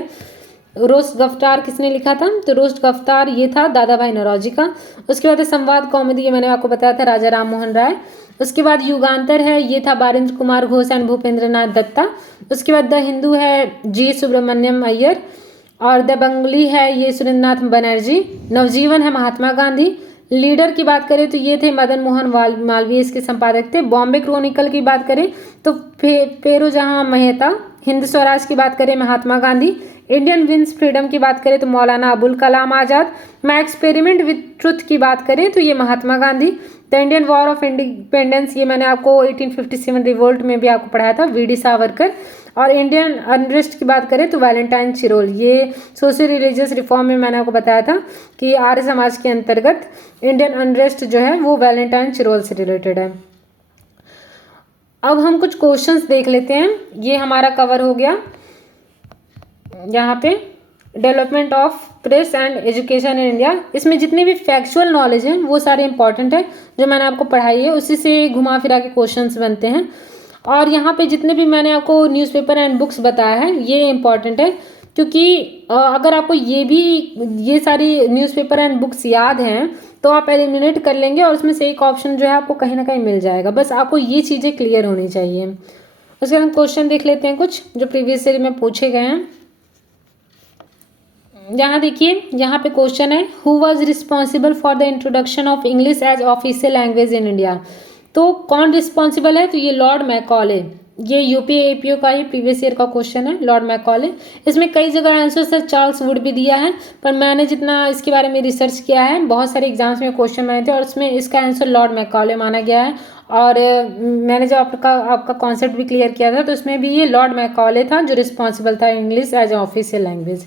रोस्ट गफ्तार किसने लिखा था, तो रोस्ट गफ्तार ये था दादा भाई नौरोजी का। उसके बाद संवाद कौमुदी, ये मैंने आपको बताया था राजा राम मोहन राय। उसके बाद युगांतर है, ये था बारिंद्र कुमार घोष एंड भूपेंद्र नाथ दत्ता। उसके बाद द हिंदू है जी सुब्रमण्यम अय्यर और द बंगली है ये सुरेंद्रनाथ बनर्जी। नवजीवन है महात्मा गांधी। लीडर की बात करें तो ये थे मदन मोहन मालवीय, इसके संपादक थे। बॉम्बे क्रॉनिकल की बात करें तो फेरोजहाँ मेहता। हिंद स्वराज की बात करें Mahatma Gandhi. Indian wins freedom की बात करें तो मौलाना अबुल कलाम आज़ाद। मैं एक्सपेरिमेंट विद ट्रुथ की बात करें तो ये Mahatma Gandhi. The Indian war of independence, ये मैंने आपको 1857 रिवोल्ट में भी आपको पढ़ाया था, वी डी सावरकर। और इंडियन अनरेस्ट की बात करें तो वैलेंटाइन चिरोल, ये सोशल रिलीजियस रिफॉर्म में मैंने आपको बताया था कि आर्य समाज के अंतर्गत इंडियन अनरेस्ट जो है वो वैलेंटाइन चिरोल से रिलेटेड है। अब हम कुछ क्वेश्चंस देख लेते हैं, ये हमारा कवर हो गया। यहाँ पे development of press and education in India, इसमें जितने भी फैक्चुअल नॉलेज हैं वो सारे इंपॉर्टेंट है, जो मैंने आपको पढ़ाई है उसी से घुमा फिरा के क्वेश्चंस बनते हैं। और यहाँ पे जितने भी मैंने आपको न्यूज़पेपर एंड बुक्स बताया है ये इंपॉर्टेंट है, क्योंकि अगर आपको ये सारी न्यूज़पेपर एंड बुक्स याद हैं तो आप एलिमिनेट कर लेंगे और उसमें से एक ऑप्शन जो है आपको कहीं ना कहीं मिल जाएगा। बस आपको ये चीज़ें क्लियर होनी चाहिए। उसके बाद हम क्वेश्चन देख लेते हैं कुछ जो प्रीवियस ईयर में पूछे गए हैं। यहाँ देखिए, यहाँ पे क्वेश्चन है who was responsible for the introduction of English as official language in India. तो कौन रिस्पॉन्सिबल है, तो ये लॉर्ड मैकॉले, ये यूपी एपीओ का ही प्रीवियस ईयर का क्वेश्चन है, लॉर्ड मैकॉले। इसमें कई जगह आंसर सर चार्ल्स वुड भी दिया है, पर मैंने जितना इसके बारे में रिसर्च किया है बहुत सारे एग्जाम्स में क्वेश्चन बने थे और इसमें इसका आंसर लॉर्ड मैकॉले माना गया है। और मैंने जब आपका कॉन्सेप्ट भी क्लियर किया था तो उसमें भी ये लॉर्ड मैकॉले था जो रिस्पॉन्सिबल था इंग्लिश एज ऑफिशियल लैंग्वेज।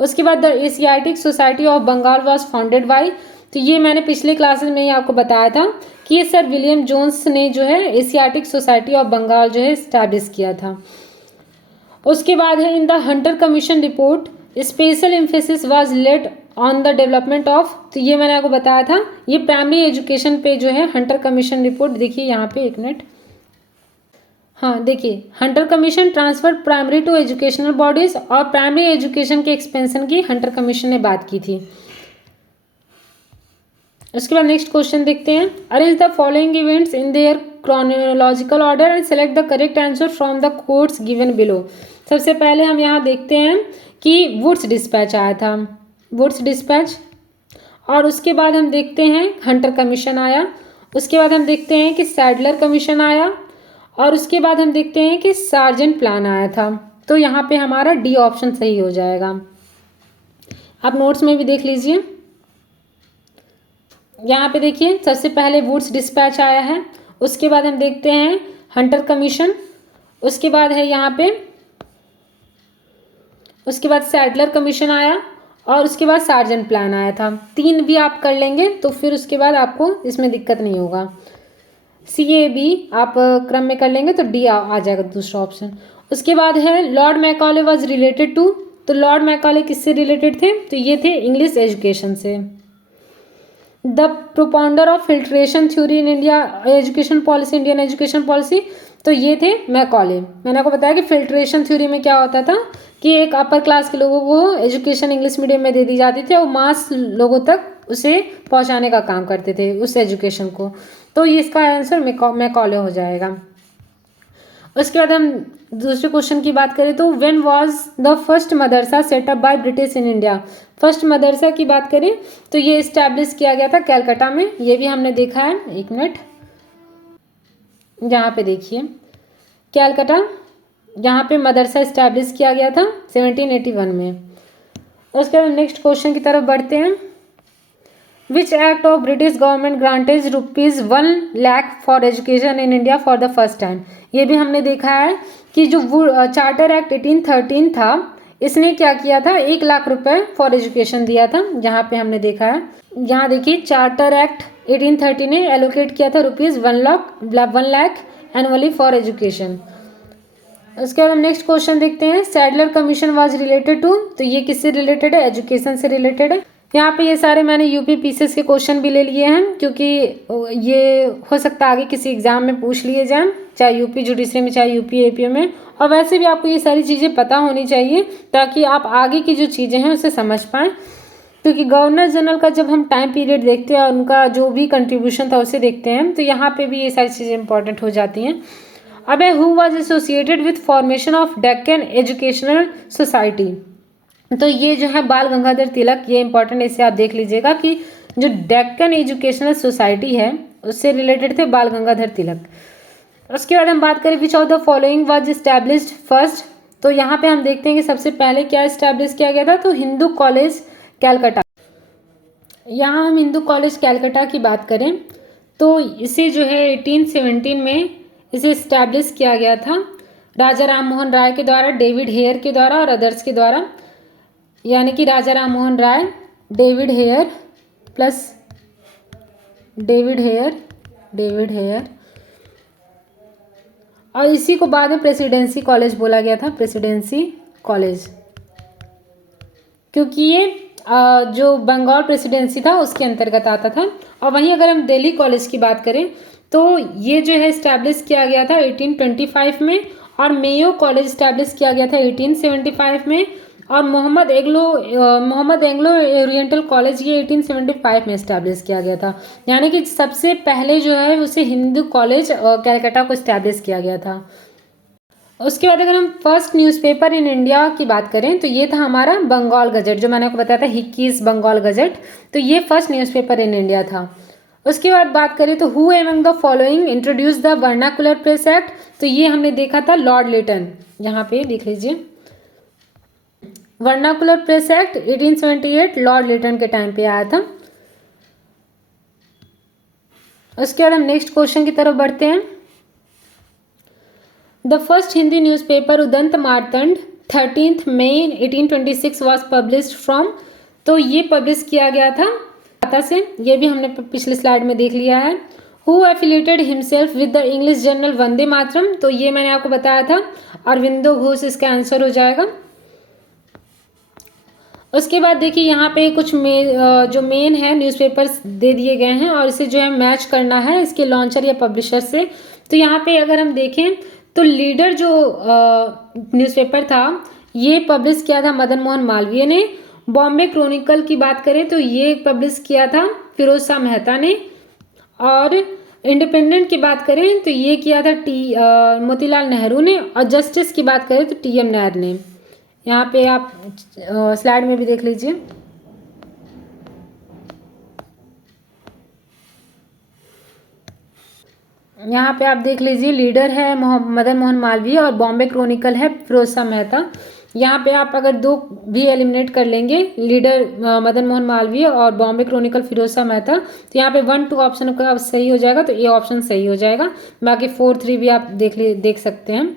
उसके बाद the Asiatic society of Bengal was founded by, तो ये मैंने पिछले क्लासेस में ही आपको बताया था कि ये सर विलियम जोन्स ने जो है एशियाटिक सोसाइटी ऑफ बंगाल जो है इस्टेब्लिश किया था। उसके बाद है in the Hunter commission report special emphasis was laid on the development of, तो ये मैंने आपको बताया था, ये प्राइमरी एजुकेशन पे जो है हंटर कमीशन रिपोर्ट, देखिए यहाँ पे एक मिनट, हाँ देखिए, Hunter commission transfer primary to educational bodies और प्राइमरी एजुकेशन के एक्सपेंशन की हंटर कमीशन ने बात की थी। उसके बाद नेक्स्ट क्वेश्चन देखते हैं, arrange the following events in their chronological order and select the correct answer from the quotes given below. सबसे पहले हम यहाँ देखते हैं कि वुड्स डिस्पैच आया था, वुड्स डिस्पैच, और उसके बाद हम देखते हैं हंटर कमीशन आया, उसके बाद हम देखते हैं कि सैडलर कमीशन आया, और उसके बाद हम देखते हैं कि सार्जेंट प्लान आया था। तो यहाँ पे हमारा डी ऑप्शन सही हो जाएगा। आप नोट्स में भी देख लीजिए, यहाँ पे देखिए सबसे पहले वुड्स डिस्पैच आया है, उसके बाद हम देखते हैं हंटर कमीशन, उसके बाद है यहाँ पे, उसके बाद सैडलर कमीशन आया और उसके बाद सार्जेंट प्लान आया था। तीन भी आप कर लेंगे तो फिर उसके बाद आपको इसमें दिक्कत नहीं होगा। सी ए बी आप क्रम में कर लेंगे तो डी आ जाएगा दूसरा ऑप्शन। उसके बाद है lord Macaulay was related to, तो लॉर्ड मैकॉले किससे रिलेटेड थे, तो ये थे इंग्लिश एजुकेशन से। The propounder of filtration theory in India education policy, Indian education policy, तो ये थे मैकॉले। मैंने आपको बताया कि फिल्ट्रेशन थ्योरी में क्या होता था कि एक अपर क्लास के लोगों को एजुकेशन इंग्लिश मीडियम में दे दी जाती थी और मास लोगों तक उसे पहुंचाने का काम करते थे उस एजुकेशन को, तो ये इसका आंसर मैकॉले हो जाएगा। उसके बाद हम दूसरे क्वेश्चन की बात करें तो when was the first madrasa set up by British in India. First madrasa की बात करें तो ये इस्टेब्लिश किया गया था कैलकाटा में, ये भी हमने देखा है, एक मिनट यहाँ पे देखिए कैलकाटा, यहाँ पे मदरसा इस्टेब्लिश किया गया था 1781 में। उसके बाद नेक्स्ट क्वेश्चन की तरफ बढ़ते हैं। Which act of British government granted ₹1,00,000 for education in India for the first time. ये भी हमने देखा है कि जो चार्टर एक्ट 1813 था, इसने क्या किया था, 1,00,000 रुपए फॉर एजुकेशन दिया था। यहाँ पे हमने देखा है, यहाँ देखिए चार्टर एक्ट 1830 ने एलोकेट किया था ₹1,00,000 एनुअली फॉर एजुकेशन। उसके बाद हम नेक्स्ट क्वेश्चन देखते हैं। Sadler commission was related to, तो ये किससे रिलेटेड है, एजुकेशन से रिलेटेड है। यहाँ पे ये सारे मैंने यूपी पीसीएस के क्वेश्चन भी ले लिए हैं, क्योंकि ये हो सकता है आगे किसी एग्जाम में पूछ लिए जाएं, चाहे यूपी जुडिशरी में, चाहे यूपी एपीओ में। और वैसे भी आपको ये सारी चीज़ें पता होनी चाहिए ताकि आप आगे की जो चीज़ें हैं उसे समझ पाएँ, क्योंकि गवर्नर जनरल का जब हम टाइम पीरियड देखते हैं और उनका जो भी कंट्रीब्यूशन था उसे देखते हैं, तो यहाँ पे भी ये सारी चीज़ें इंपॉर्टेंट हो जाती हैं। अब है, who was associated with formation of Deccan educational society. तो ये जो है बाल गंगाधर तिलक, ये इंपॉर्टेंट, इसे आप देख लीजिएगा कि जो डेक्कन एजुकेशनल सोसाइटी है उससे रिलेटेड थे बाल गंगाधर तिलक। उसके बाद हम बात करें which of the following was established first. तो यहाँ पे हम देखते हैं कि सबसे पहले क्या इस्टेब्लिश किया गया था, तो हिंदू कॉलेज कैलकाटा। यहाँ हम हिंदू कॉलेज कैलकाटा की बात करें तो इसे जो है 1817 में इसे इस्टेब्लिश किया गया था राजा राम मोहन राय के द्वारा, डेविड हेयर के द्वारा और अदर्स के द्वारा। यानी कि Raja Ram Mohan Roy, David Hare plus David Hare और इसी को बाद में प्रेसिडेंसी कॉलेज बोला गया था, प्रेसिडेंसी कॉलेज, क्योंकि ये जो बंगाल प्रेसिडेंसी था उसके अंतर्गत आता था। और वहीं अगर हम दिल्ली कॉलेज की बात करें तो ये जो है इस्टेब्लिश किया गया था 1825 में, और मेयो कॉलेज इस्टेब्लिश किया गया था 1875 में, और मोहम्मद एंग्लो ओरिएंटल कॉलेज ये 1875 में इस्टेब्लिश किया गया था। यानी कि सबसे पहले जो है उसे हिंदू कॉलेज कैलकाटा को इस्टेब्लिश किया गया था। उसके बाद अगर हम फर्स्ट न्यूज़पेपर इन इंडिया की बात करें तो ये था हमारा बंगाल गजट, जो मैंने आपको बताया था हिक्कीज बंगाल गजट, तो ये फर्स्ट न्यूज़पेपर इन इंडिया था। उसके बाद बात करें तो who among the following introduce the vernacular press act, तो ये हमने देखा था लॉर्ड लिटन। यहाँ पे देख लीजिए, vernacular press act 1878 lord Lytton के टाइम पे आया था। उसके बाद हम नेक्स्ट क्वेश्चन की तरफ बढ़ते हैं। The first Hindi newspaper Udant Martand 13 May 1826 was published from, तो ये पब्लिश किया गया था कोलकाता से, ये भी हमने पिछले स्लाइड में देख लिया है। Who affiliated himself with the English journal Vande Mataram, तो ये मैंने आपको बताया था, अरविंदो घोष इसका आंसर हो जाएगा। उसके बाद देखिए यहाँ पे कुछ जो मेन है न्यूज़पेपर्स दे दिए गए हैं और इसे जो है मैच करना है इसके लॉन्चर या पब्लिशर से। तो यहाँ पे अगर हम देखें तो लीडर जो न्यूज़पेपर था ये पब्लिश किया था मदन मोहन मालवीय ने। बॉम्बे क्रॉनिकल की बात करें तो ये पब्लिश किया था फिरोज शाह मेहता ने। और इंडिपेंडेंट की बात करें तो ये किया था मोतीलाल नेहरू ने। और जस्टिस की बात करें तो TM नायर ने। यहाँ पे आप स्लाइड में भी देख लीजिए। यहाँ पे आप देख लीजिए, लीडर है मदन मोहन मालवीय और बॉम्बे क्रॉनिकल है फिरोज शाह मेहता। यहाँ पे आप अगर दो भी एलिमिनेट कर लेंगे, लीडर मदन मोहन मालवीय और बॉम्बे क्रॉनिकल फिरोज शाह मेहता, तो यहाँ पे 1, 2 ऑप्शन का सही हो जाएगा, तो ये ऑप्शन सही हो जाएगा। बाकी 4, 3 भी आप देख सकते हैं।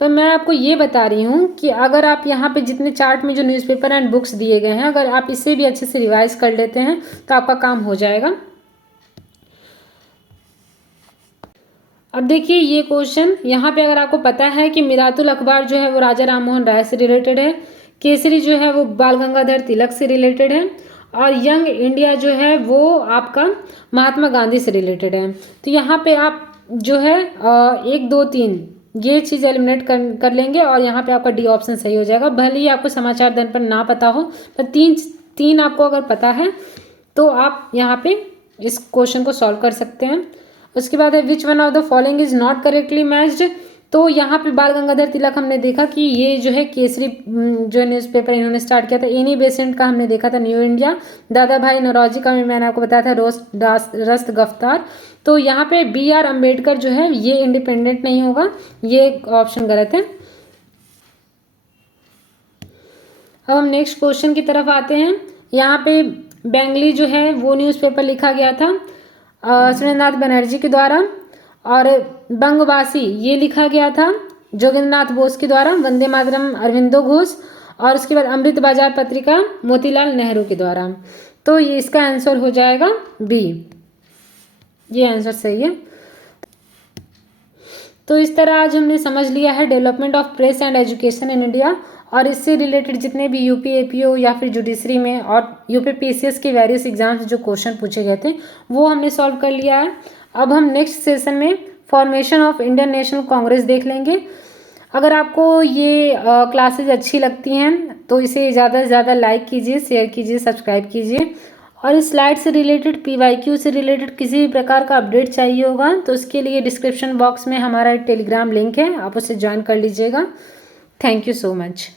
तो मैं आपको ये बता रही हूँ कि अगर आप यहाँ पे जितने चार्ट में जो न्यूज़पेपर एंड बुक्स दिए गए हैं, अगर आप इसे भी अच्छे से रिवाइज कर लेते हैं तो आपका काम हो जाएगा। अब देखिए ये क्वेश्चन, यहाँ पे अगर आपको पता है कि मिरातुल अखबार जो है वो राजा राम मोहन राय से रिलेटेड है, केसरी जो है वो बाल गंगाधर तिलक से रिलेटेड है, और यंग इंडिया जो है वो आपका महात्मा गांधी से रिलेटेड है। तो यहाँ पे आप जो है 1, 2, 3 ये चीज़ एलिमिनेट कर लेंगे और यहाँ पे आपका डी ऑप्शन सही हो जाएगा। भले ही आपको समाचार दर्पण ना पता हो, पर तीन आपको अगर पता है तो आप यहाँ पे इस क्वेश्चन को सॉल्व कर सकते हैं। उसके बाद है which one of the following is not correctly matched, तो यहाँ पे बाल गंगाधर तिलक हमने देखा कि ये जो है केसरी जो न्यूज़पेपर इन्होंने स्टार्ट किया था। एनी बेसेंट का हमने देखा था न्यू इंडिया। दादा भाई नौरोजी का मैंने आपको बताया था रस्त गफ्तार। तो यहाँ पे BR अम्बेडकर जो है ये इंडिपेंडेंट नहीं होगा, ये ऑप्शन गलत है। अब हम नेक्स्ट क्वेश्चन की तरफ आते हैं। यहाँ पे बेंगली जो है वो न्यूज़पेपर लिखा गया था सुरेंद्रनाथ बनर्जी के द्वारा, और बंगवासी ये लिखा गया था जोगेंद्रनाथ बोस के द्वारा, वंदे मातरम अरविंदो घोष, और उसके बाद अमृत बाजार पत्रिका मोतीलाल नेहरू के द्वारा। तो ये इसका आंसर हो जाएगा बी, ये आंसर सही है। तो इस तरह आज हमने समझ लिया है development of press and education in India, और इससे रिलेटेड जितने भी यूपी एपीओ या फिर जुडिशरी में और यूपी पीसीएस के वेरियस एग्जाम्स जो क्वेश्चन पूछे गए थे वो हमने सॉल्व कर लिया है। अब हम नेक्स्ट सेशन में formation of Indian national Congress देख लेंगे। अगर आपको ये क्लासेज अच्छी लगती हैं तो इसे ज़्यादा से ज़्यादा लाइक कीजिए, शेयर कीजिए, सब्सक्राइब कीजिए, और इस स्लाइड से रिलेटेड पीवाईक्यू से रिलेटेड किसी भी प्रकार का अपडेट चाहिए होगा तो उसके लिए डिस्क्रिप्शन बॉक्स में हमारा टेलीग्राम लिंक है, आप उसे ज्वाइन कर लीजिएगा। Thank you so much.